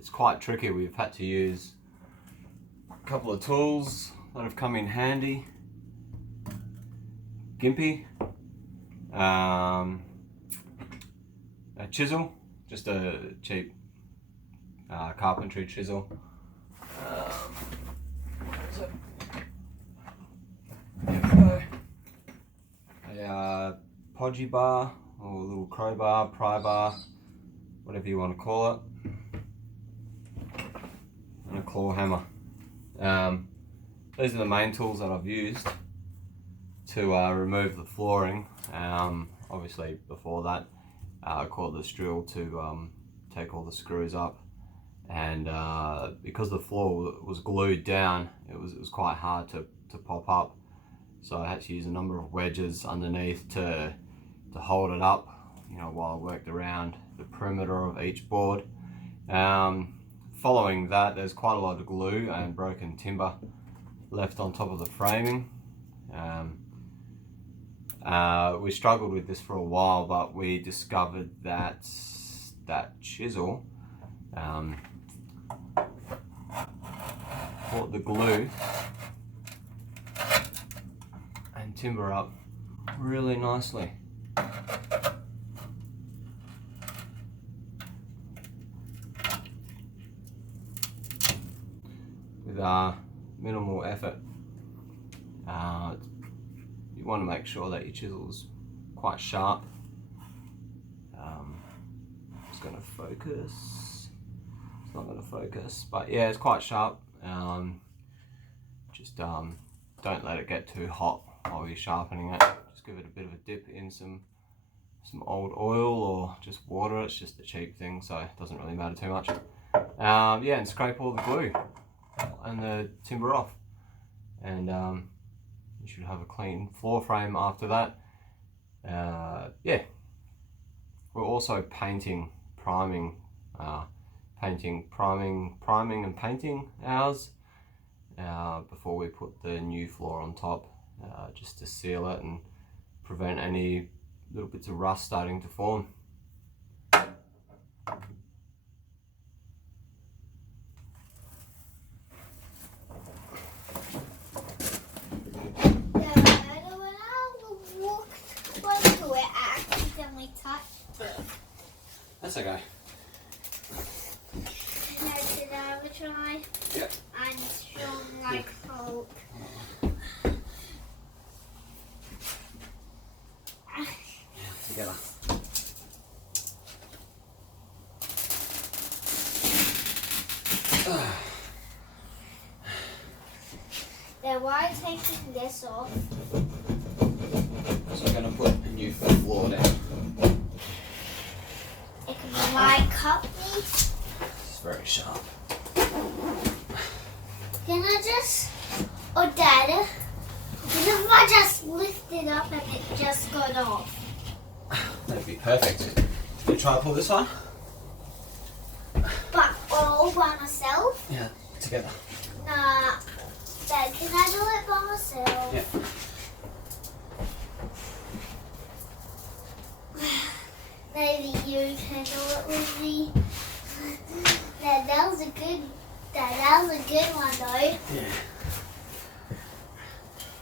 it's quite tricky. We've had to use a couple of tools that have come in handy. Gimpy, a chisel, just a cheap carpentry chisel. A podgy bar, or a little crowbar, pry bar, whatever you want to call it, and a claw hammer. These are the main tools that I've used to remove the flooring. Obviously before that, cordless drill to take all the screws up, and because the floor was glued down, it was quite hard to pop up, so I had to use a number of wedges underneath to hold it up, you know, while I worked around the perimeter of each board. Following that, there's quite a lot of glue and broken timber left on top of the framing. We struggled with this for a while, but we discovered that chisel caught the glue and timber up really nicely. With minimal effort. You want to make sure that your chisel's quite sharp. It's going to focus. It's not going to focus, but yeah, it's quite sharp. Just don't let it get too hot while you're sharpening it. Just give it a bit of a dip in some old oil or just water. It's just a cheap thing, so it doesn't really matter too much. Yeah, and scrape all the glue and the timber off, and you should have a clean floor frame after that. Yeah, we're also priming and painting ours before we put the new floor on top, just to seal it and prevent any little bits of rust starting to form. That's okay. Now did I have a try? Yep. I'm strong like Hulk. Yeah, together. Then why are you taking this off? So we're going to put a new floor down. It can like cut me. It's very sharp. Can I just, or Dad, what if I just lift it up and it just got off? That'd be perfect. Can you try to pull this on? But all by myself? Yeah, together. Nah, Dad, can I do it by myself? Yeah. Maybe you can do it with me. That was a good one though. Yeah.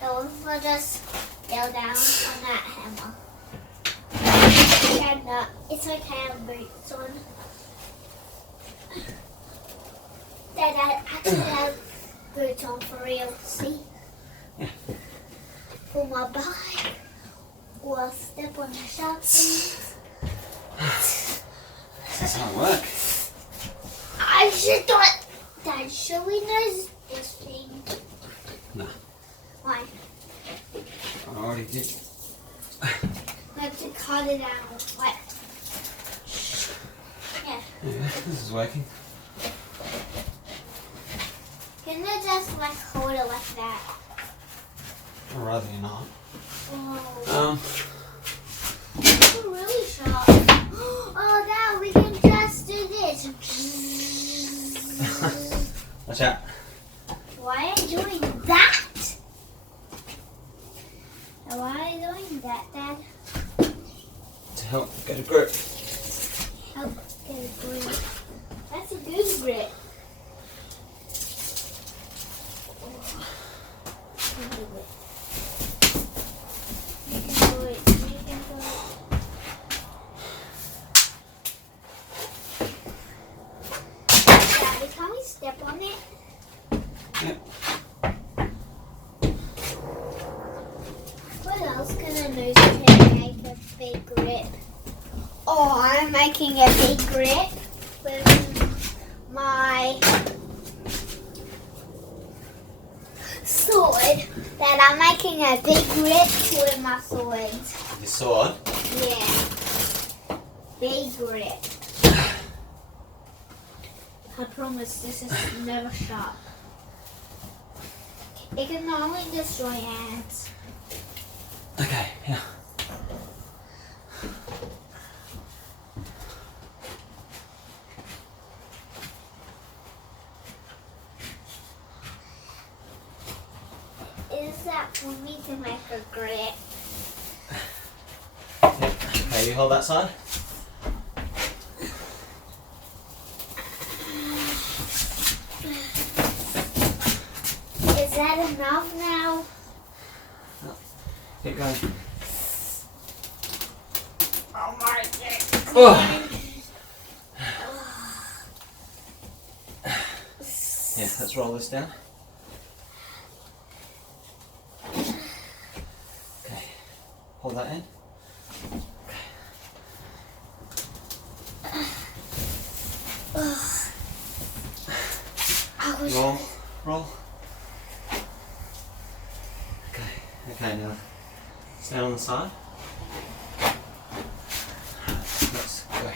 So if I just go down on that hammer. And it's okay, I have boots on. Dad, I actually have boots on for real. See? Yeah. For my bike. Or I'll step on the sharp things. That's how it works. I should do it. Dad, should we know this thing? No. Why? I already did. I have to cut it out. What? Yeah. Yeah, this is working. Can I just like hold it like that? I'd rather you not. Oh. It's really sharp. Oh, now we can just do this. Watch out. Why are you doing that? Why are you doing that, Dad? To help get a grip. Help get a grip. That's a good good grip. You can do it. You can do it. Daddy, can we step on it? Yeah. What else can I use to make a big grip? Oh, I'm making a big grip with my sword. Dad, I'm making a big grip with my sword. Your sword? Yeah. Big grip. I promise this is never sharp. It can only destroy ants. Okay, yeah. Is that for me to make a grip? Okay, you hold that side. Is that enough now? Keep going. Oh my goodness. Oh. Yeah, let's roll this down. Okay, hold that in. Roll, roll. Okay, now stand on the side. Let's go.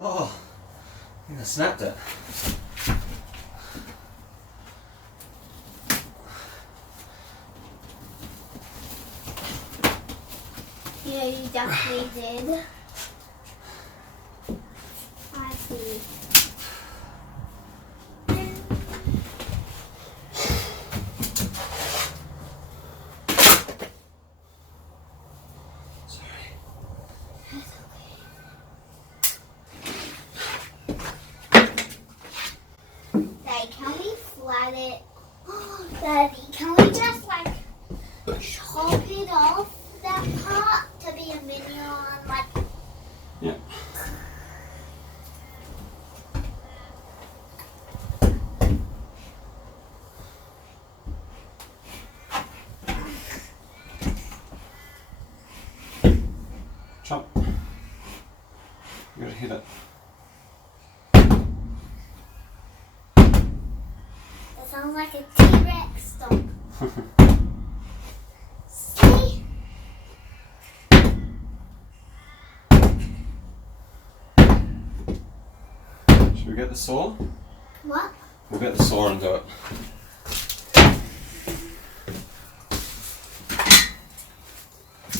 Oh, I think I snapped it. Yeah, you definitely did. I see. Sorry. Daddy, can we flat it? Daddy, can we just like chop it off that part to be a minion? Like, Yeah. Chop. You gotta hit it. that sounds like a T-Rex stomp. See? Should we get the saw? What? We'll get the saw and do it.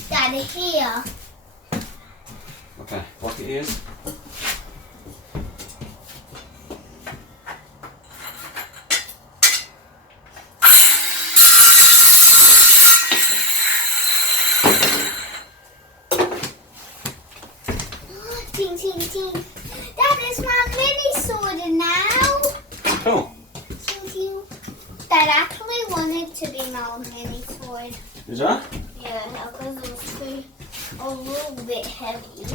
Daddy, here. Okay, block your ears. Ting, ting, ting. That is my mini sword now. Cool. Ting, ting. That actually wanted to be my mini sword. Did ya? Yeah, because it was a little bit heavy.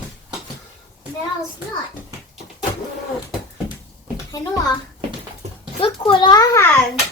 Now it's not. Hey Noah, look what I have.